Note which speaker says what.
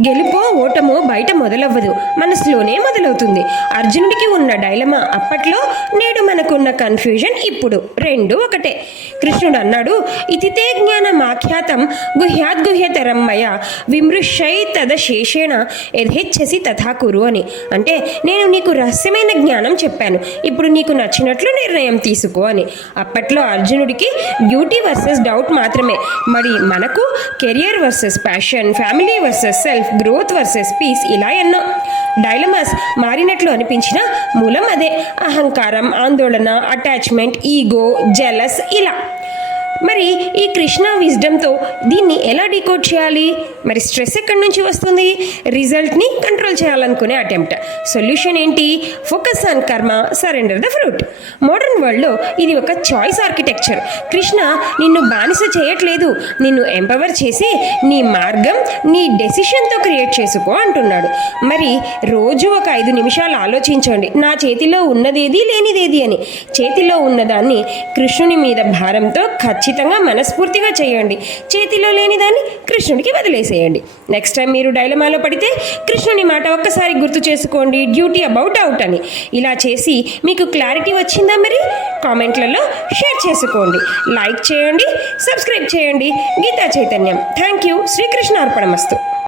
Speaker 1: గెలుపో ఓటమో బయట మొదలవ్వదు. మనసులోనే మొదలవుతుంది. అర్జునుడికి ఉన్న డైలమా అప్పట్లో నేడు మనకున్న కన్ఫ్యూజన్ ఇప్పుడు. రెండు ఒకటే. కృష్ణుడు అన్నాడు ఇతితే జ్ఞానమాఖ్యాతం గుహ్యాద్గుహ్యతరం మయ విమృషై తద శేషేణ యథేచ్ఛసి తథా కురు అని. అంటే నేను నీకు రహస్యమైన జ్ఞానం చెప్పాను. ఇప్పుడు నీకు నచ్చినట్లు నిర్ణయం తీసుకో అని. అప్పట్లో అర్జునుడికి డ్యూటీ వర్సెస్ డౌట్ మాత్రమే. మరి మనకు career versus passion family versus self growth versus peace ఇలా ఎన్నో డైలమాస్ మారినట్లు అనిపించిన మూలం అదే. అహంకారం ఆందోళన అటాచ్మెంట్ ఈగో జెలస్ ఇలా. మరి ఈ కృష్ణ విజ్డమ్తో దీన్ని ఎలా డీకోడ్ చేయాలి? మరి స్ట్రెస్ ఎక్కడి నుంచి వస్తుంది? రిజల్ట్ని కంట్రోల్ చేయాలనుకునే అటెంప్ట్. సొల్యూషన్ ఏంటి? Focus on karma surrender the fruit. Modern వరల్డ్లో ఇది ఒక చాయిస్ ఆర్కిటెక్చర్. కృష్ణ నిన్ను బానిస చేయట్లేదు. నిన్ను ఎంపవర్ చేసి నీ మార్గం నీ డెసిషన్తో క్రియేట్ చేసుకో అంటున్నాడు. మరి రోజు ఒక ఐదు నిమిషాలు ఆలోచించండి. నా చేతిలో ఉన్నదేది లేనిదేది అని. చేతిలో ఉన్నదాన్ని కృష్ణుని మీద భారంతో కథ ఖచ్చితంగా మనస్ఫూర్తిగా చేయండి. చేతిలో లేని దాన్ని కృష్ణుడికి వదిలేసేయండి. నెక్స్ట్ టైం మీరు డైలమాలో పడితే కృష్ణుని మాట ఒక్కసారి గుర్తు చేసుకోండి. డ్యూటీ అబౌట్ అవుట్ అని. ఇలా చేసి మీకు క్లారిటీ వచ్చిందా మరి? కామెంట్లలో షేర్ చేసుకోండి. లైక్ చేయండి సబ్స్క్రైబ్ చేయండి. గీతా చైతన్యం. Thank you Srikrishna అర్పణమస్తు